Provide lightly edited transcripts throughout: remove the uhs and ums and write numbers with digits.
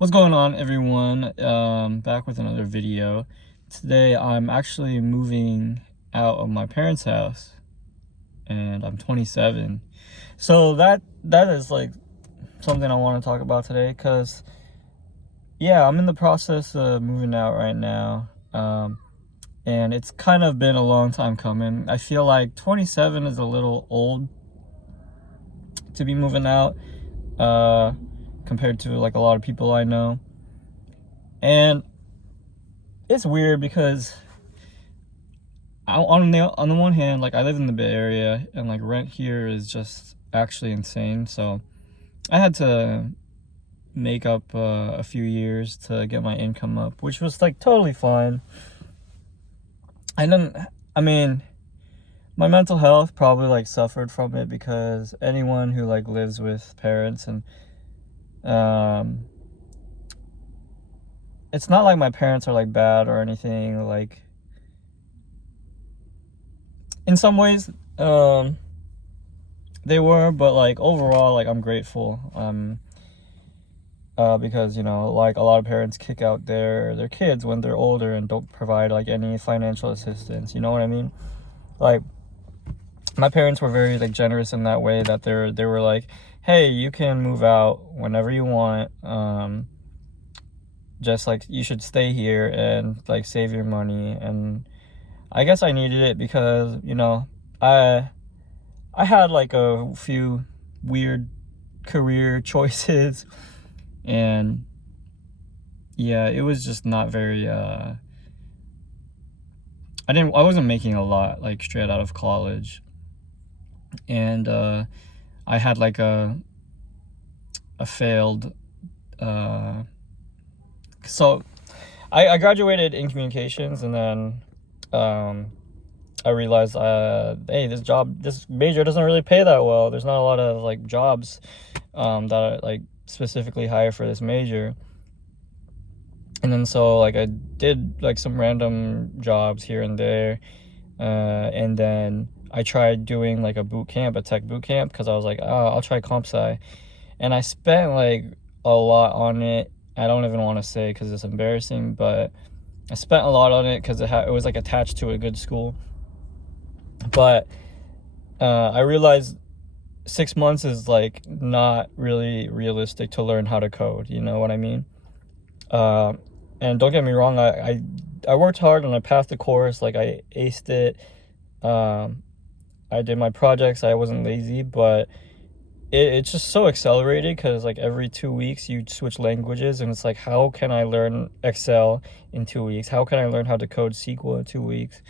What's going on, everyone? Back with another video. Today I'm actually moving out of my parents' house and I'm 27. So that is like something I want to talk about today because yeah, I'm in the process of moving out right now. And it's kind of been a long time coming. I feel like 27 is a little old to be moving out compared to like a lot of people I know. And it's weird because on the one hand, like I live in the Bay Area and like rent here is just actually insane. So I had to make up a few years to get my income up, which was like totally fine. I mean, my mental health probably like suffered from it because anyone who like lives with parents and it's not like my parents are like bad or anything. Like in some ways, they were, but like overall, like I'm grateful. Because like a lot of parents kick out their kids when they're older and don't provide like any financial assistance. You know what I mean? Like my parents were very like generous in that way that they were like, hey, you can move out whenever you want. Just like you should stay here and like save your money. And I guess I needed it because I had like a few weird career choices, and yeah, it was just not very I wasn't making a lot like straight out of college. And I had like a failed so I graduated in communications, and then I realized, hey, this major doesn't really pay that well. There's not a lot of like jobs that are like specifically hire for this major. And then so like I did like some random jobs here and there, and then I tried doing like a tech boot camp, because I was like, oh, I'll try comp sci, and I spent like a lot on it. I don't even want to say because it's embarrassing, but I spent a lot on it because it was like attached to a good school. But I realized 6 months is like not really realistic to learn how to code. You know what I mean? And don't get me wrong, I worked hard and I passed the course. Like I aced it. I did my projects. I wasn't lazy, but it's just so accelerated because like every 2 weeks you switch languages, and it's like, how can I learn Excel in 2 weeks? How can I learn how to code SQL in 2 weeks?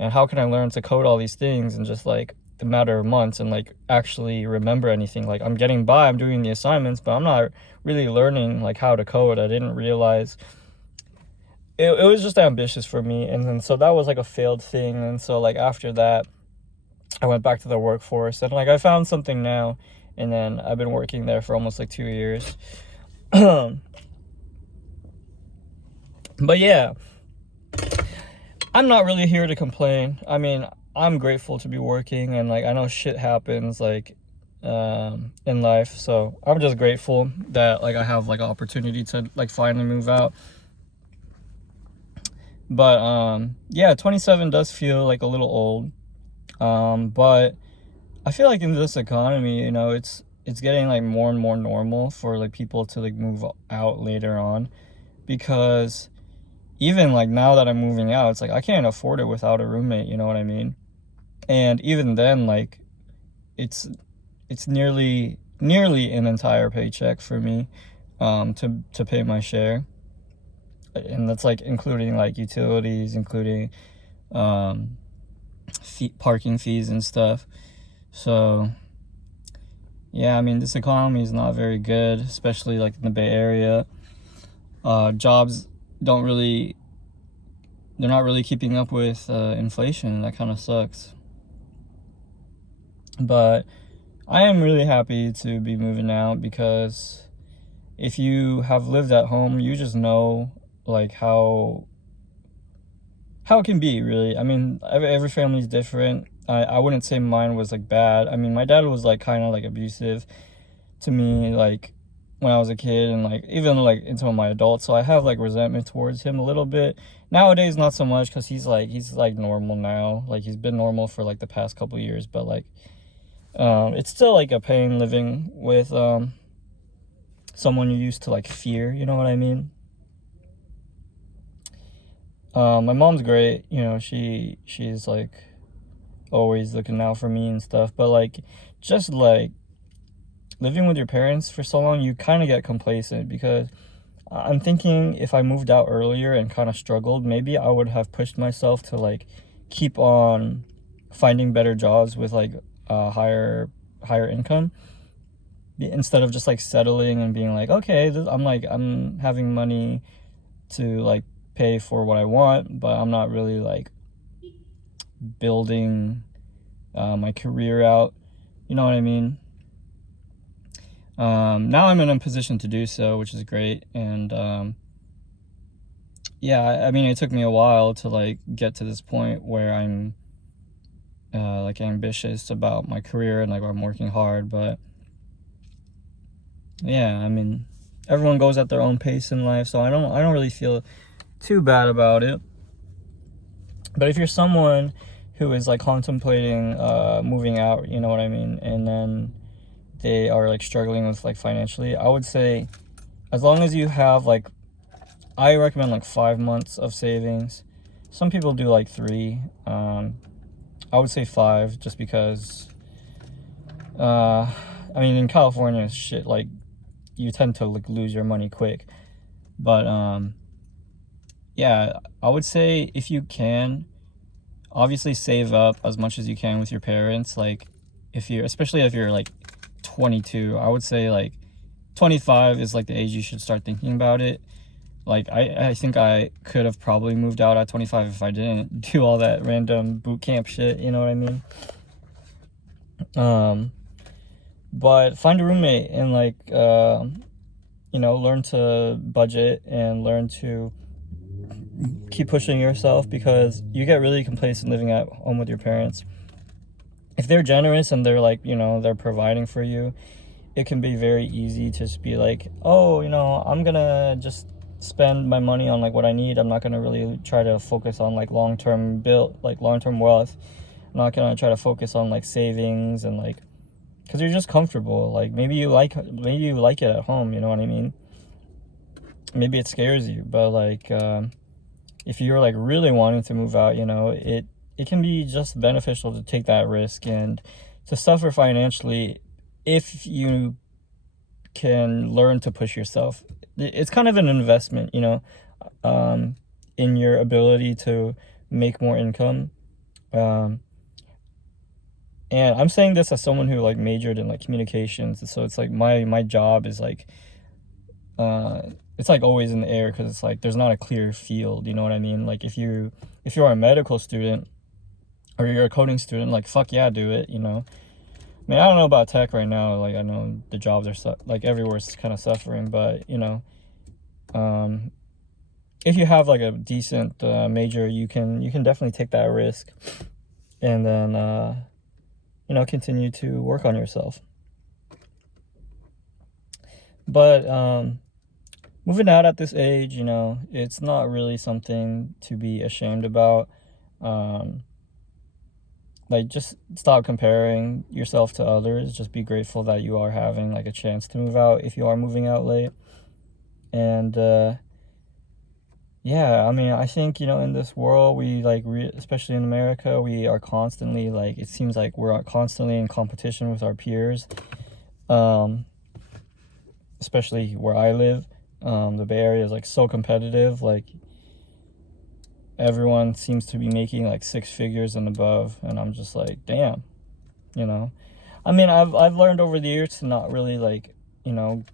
And how can I learn to code all these things in just like the matter of months and like actually remember anything? Like I'm getting by, I'm doing the assignments, but I'm not really learning like how to code. I didn't realize it was just ambitious for me. And then so that was like a failed thing. And so like after that, I went back to the workforce, and like I found something now. And then I've been working there for almost like 2 years. But yeah, I'm not really here to complain. I mean, I'm grateful to be working, and like I know shit happens like in life. So I'm just grateful that like I have like an opportunity to like finally move out. But yeah, 27 does feel like a little old. But I feel like in this economy, it's getting like more and more normal for like people to like move out later on, because even like now that I'm moving out, it's like I can't afford it without a roommate, you know what I mean? And even then, like it's nearly an entire paycheck for me to pay my share. And that's like including like utilities, including parking fees and stuff. So yeah, I mean, this economy is not very good, especially like in the Bay Area. Jobs they're not really keeping up with inflation. That kind of sucks. But I am really happy to be moving out, because if you have lived at home, you just know like how it can be, really. I mean, every family is different. I wouldn't say mine was like bad. I mean, my dad was like kind of like abusive to me, like when I was a kid, and like even like into my adult. So I have like resentment towards him a little bit. Nowadays, not so much, because he's like normal now. Like he's been normal for like the past couple years, but like it's still like a pain living with someone you used to like fear. You know what I mean? My mom's great. You know, she's like always looking out for me and stuff. But like, just like living with your parents for so long, you kind of get complacent, because I'm thinking if I moved out earlier and kind of struggled, maybe I would have pushed myself to like keep on finding better jobs with like higher income, instead of just like settling and being like, okay, I'm having money to like pay for what I want, but I'm not really like building my career out. You know what I mean? Now I'm in a position to do so, which is great. And yeah, I mean, it took me a while to like get to this point where I'm like ambitious about my career, and like I'm working hard. But yeah, I mean, everyone goes at their own pace in life, so I don't really feel too bad about it. But if you're someone who is like contemplating moving out, you know what I mean, and then they are like struggling with like financially, I would say, as long as you have like, I recommend like 5 months of savings. Some people do like 3. I would say 5, just because I mean, in California, shit, like you tend to like lose your money quick. But yeah, I would say if you can, obviously save up as much as you can with your parents. Like if you're, especially if you're like 22, I would say like 25 is like the age you should start thinking about it. Like I think I could have probably moved out at 25 if I didn't do all that random boot camp shit, you know what I mean? But find a roommate and like you know, learn to budget and learn to keep pushing yourself, because you get really complacent living at home with your parents. If they're generous and they're like, you know, they're providing for you, it can be very easy to just be like, oh, you know, I'm gonna just spend my money on like what I need. I'm not gonna really try to focus on like long-term wealth. I'm not gonna try to focus on like savings and like, because you're just comfortable. Like maybe you like it at home, you know what I mean? Maybe it scares you, but like if you're like really wanting to move out, you know, it can be just beneficial to take that risk and to suffer financially if you can learn to push yourself. It's kind of an investment, you know, in your ability to make more income. Um, and I'm saying this as someone who like majored in like communications, so it's like my job is like it's like always in the air, because it's like there's not a clear field. You know what I mean? Like if you're a medical student or you're a coding student, like fuck yeah, do it. You know. I mean, I don't know about tech right now. Like, I know the jobs are like everywhere's kind of suffering, but you know, if you have like a decent major, you can definitely take that risk, and then you know, continue to work on yourself. But moving out at this age, you know, it's not really something to be ashamed about. Um, like just stop comparing yourself to others. Just be grateful that you are having like a chance to move out if you are moving out late. And yeah, I mean, I think, you know, in this world, we like especially in America, we are constantly like, it seems like we're constantly in competition with our peers. um Especially where I live, the Bay Area is like so competitive. Like everyone seems to be making like 6 figures and above, and I'm just like, damn, you know. I mean, I've learned over the years to not really like, you know,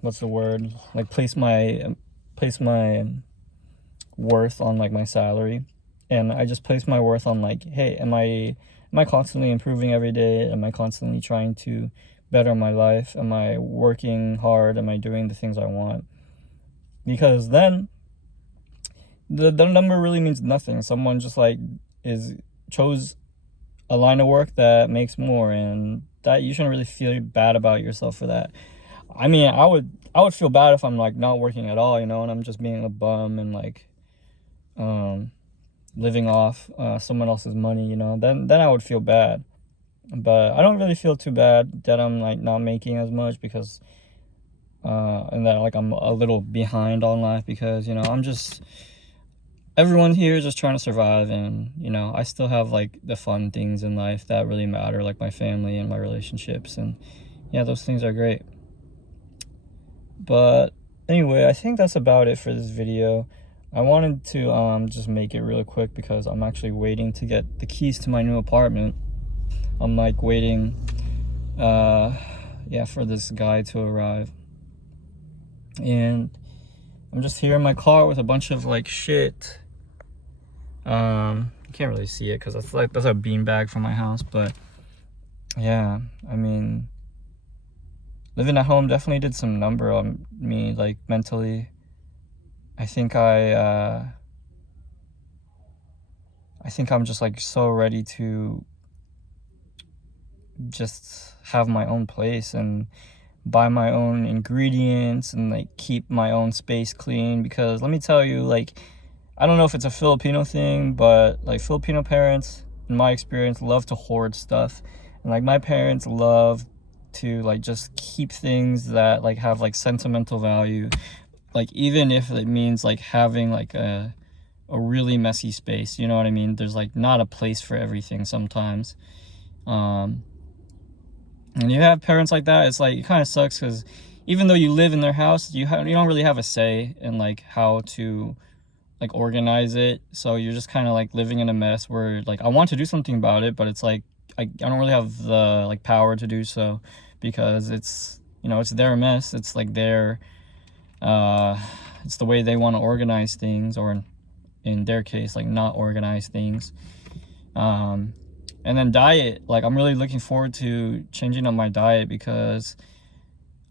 what's the word? Like place my worth on like my salary, and I just place my worth on like, hey, am I constantly improving every day? Am I constantly trying to better my life? Am I working hard? Am I doing the things I want? Because then the number really means nothing. Someone just like is chose a line of work that makes more, and that you shouldn't really feel bad about yourself for that. I mean, I would feel bad if I'm like not working at all, and I'm just being a bum and like um living off someone else's money, then I would feel bad. But I don't really feel too bad that I'm like not making as much, because and that like I'm a little behind on life, because everyone here is just trying to survive, and I still have like the fun things in life that really matter, like my family and my relationships, and yeah, those things are great. But anyway, I think that's about it for this video. I wanted to just make it real quick because I'm actually waiting to get the keys to my new apartment. I'm like waiting yeah, for this guy to arrive, and I'm just here in my car with a bunch of like shit. You can't really see it because that's a beanbag from my house, but yeah, I mean, living at home definitely did some number on me, like mentally. I think I'm just like so ready to just have my own place and buy my own ingredients and like keep my own space clean, because let me tell you, like, I don't know if it's a Filipino thing, but like Filipino parents, in my experience, love to hoard stuff. And like my parents love to like just keep things that like have like sentimental value. Like even if it means like having like a really messy space, you know what I mean? There's like not a place for everything sometimes. And you have parents like that, it's like it kind of sucks, because even though you live in their house, you don't really have a say in like how to like organize it. So you're just kind of like living in a mess where like I want to do something about it, but it's like I don't really have the like power to do so, because it's it's their mess. It's like their it's the way they want to organize things, or in their case like not organize things. And then diet, like I'm really looking forward to changing up my diet, because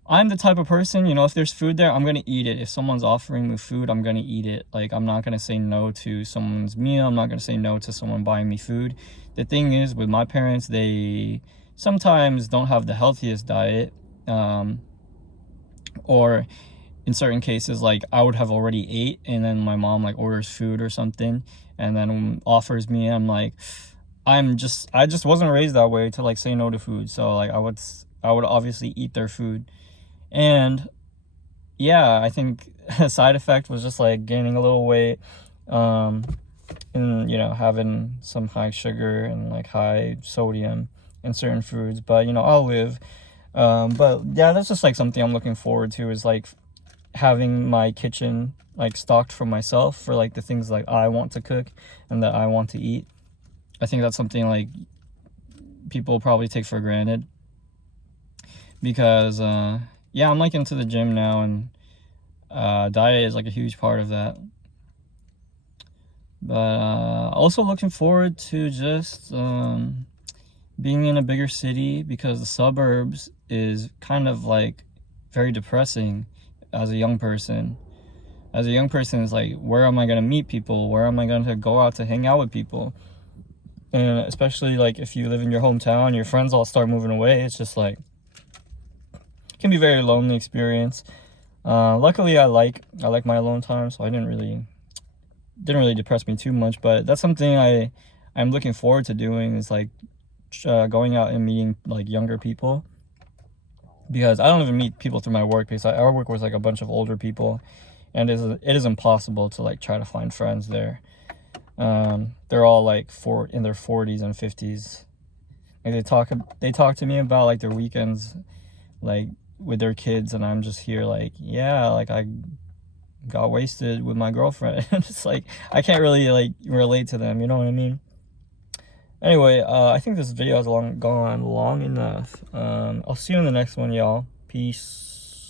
I'm the type of person, if there's food there, I'm going to eat it. If someone's offering me food, I'm going to eat it. Like, I'm not going to say no to someone's meal. I'm not going to say no to someone buying me food. The thing is, with my parents, they sometimes don't have the healthiest diet. Or in certain cases, like, I would have already ate, and then my mom, like, orders food or something, and then offers me, I'm like, I just wasn't raised that way to, like, say no to food. So, like, I would obviously eat their food. And yeah, I think a side effect was just like gaining a little weight, and having some high sugar and like high sodium in certain foods. But I'll live. But yeah, that's just like something I'm looking forward to, is like having my kitchen like stocked for myself for like the things like I want to cook and that I want to eat. I think that's something like people probably take for granted, because yeah, I'm like into the gym now, and diet is like a huge part of that. But also looking forward to just being in a bigger city, because the suburbs is kind of like very depressing as a young person. As a young person, it's like, where am I going to meet people? Where am I going to go out to hang out with people? And especially like if you live in your hometown, your friends all start moving away. It's just like, can be a very lonely experience. Luckily I like my alone time, so I didn't really depress me too much. But that's something I'm looking forward to doing, is like going out and meeting like younger people, because I don't even meet people through my work, because I work with like a bunch of older people, and it is impossible to like try to find friends there. They're all like in their 40s and 50s. Like they talk to me about like their weekends, like with their kids, and I'm just here like, yeah, like I got wasted with my girlfriend. It's like I can't really like relate to them, you know what I mean? Anyway, I think this video has gone long enough. I'll see you in the next one, y'all. Peace.